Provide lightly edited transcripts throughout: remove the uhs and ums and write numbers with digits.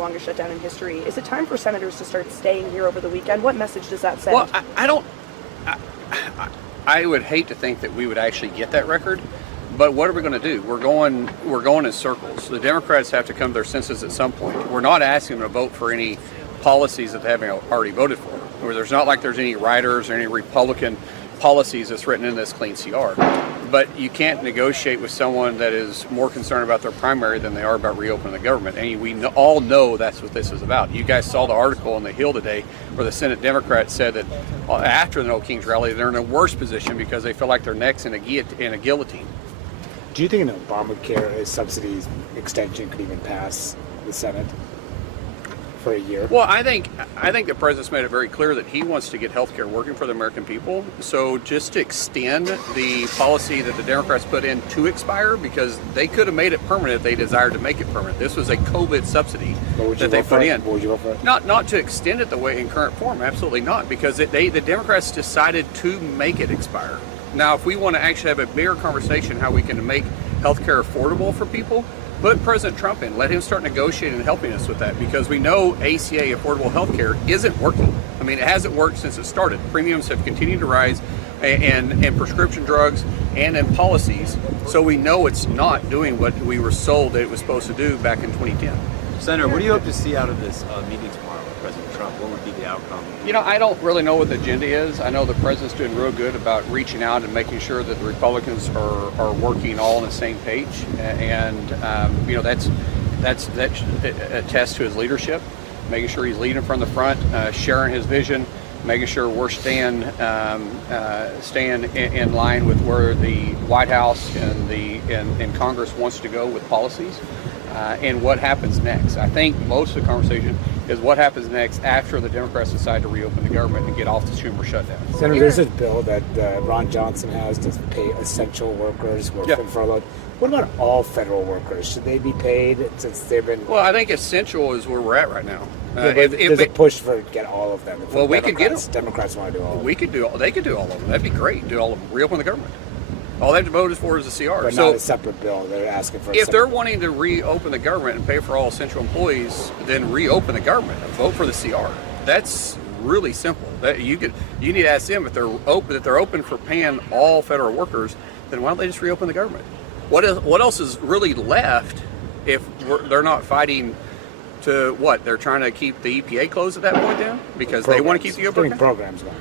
longest shutdown in history. Is it time for senators to start staying here over the weekend? What message does that send? Well, I don't. I would hate to think that we would actually get that record, but what are we going to do? We're going in circles. The Democrats have to come to their senses at some point. We're not asking them to vote for any policies that they haven't already voted for. Where there's not like there's any riders or any Republican policies that's written in this clean CR. But you can't negotiate with someone that is more concerned about their primary than they are about reopening the government. And we all know that's what this is about. You guys saw the article on the Hill today where the Senate Democrats said that after the No Kings rally, they're in a worse position because they feel like their neck's in a guillotine. Do you think an Obamacare subsidies extension could even pass the Senate for a year? Well, I think the president's made it very clear that he wants to get health care working for the American people. So just to extend the policy that the Democrats put in to expire, because they could have made it permanent if they desired to make it permanent. This was a COVID subsidy that they put in. Would you vote for it? Not to extend it the way in current form, absolutely not, because the Democrats decided to make it expire. Now, if we want to actually have a bigger conversation how we can make health care affordable for people, put President Trump in. Let him start negotiating and helping us with that, because we know ACA, affordable health care, isn't working. I mean, it hasn't worked since it started. Premiums have continued to rise, and prescription drugs and in policies. So we know it's not doing what we were sold that it was supposed to do back in 2010. Senator, what do you hope to see out of this meeting tomorrow with President Trump? What would be the outcome? You know, I don't really know what the agenda is. I know the president's doing real good about reaching out and making sure that the Republicans are working all on the same page, and you know, that attests to his leadership, making sure he's leading from the front, sharing his vision, making sure we're staying in line with where the White House and Congress wants to go with policies, and what happens next. I think most of the conversation is what happens next after the Democrats decide to reopen the government and get off the Schumer shutdown. Senator, there's a bill that Ron Johnson has to pay essential workers who are furloughed. What about all federal workers? Should they be paid since they've been... Well, I think essential is where we're at right now. There's a push for get all of them. Well, we could get them. Democrats want to do all of them. They could do all of them. That'd be great. Do all of them. Reopen the government. All they have to vote for is the CR. But not a separate bill. They're asking for. If they're wanting to reopen the government and pay for all essential employees, then reopen the government and vote for the CR. That's really simple. You need to ask them if they're open for paying all federal workers. Then why don't they just reopen the government? What else is really left if they're not fighting to what? They're trying to keep the EPA closed at that point then? Because they want to keep the EPA programs going.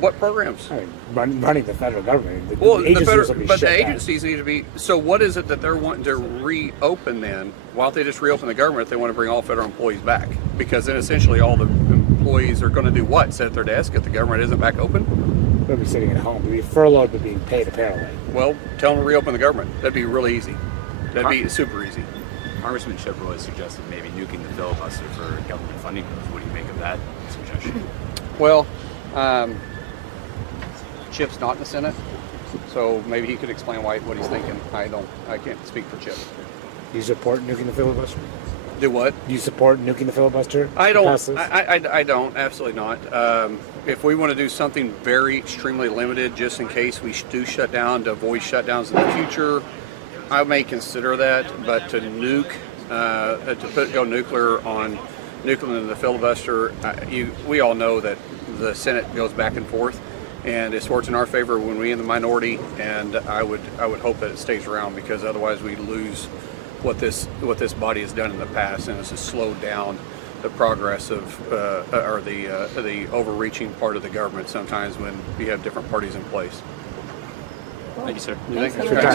What programs? I mean, running the federal government. The agencies need to be. So what is it that they're wanting to reopen then? Why don't they just reopen the government if they want to bring all federal employees back? Because then essentially all the employees are going to do what? Sit at their desk if the government isn't back open? They'll be sitting at home. They'll be furloughed but being paid apparently. Well, tell them to reopen the government. That'd be really easy. That'd be super easy. Congressman Chippewa has suggested maybe nuking the filibuster for government funding. What do you make of that suggestion? Well, Chip's not in the Senate, so maybe he could explain what he's thinking. I can't speak for Chip. Do you support nuking the filibuster? Do what? Do you support nuking the filibuster? I don't. I don't. Absolutely not. If we want to do something very extremely limited, just in case we do shut down to avoid shutdowns in the future, I may consider that. But to nuke, go nuclear on nuclear the filibuster, we all know that the Senate goes back and forth. And it works in our favor when we're in the minority, and I would hope that it stays around, because otherwise we lose what this body has done in the past, and it's just slowed down the progress of or the overreaching part of the government sometimes when you have different parties in place. Thank you, sir. Thank you.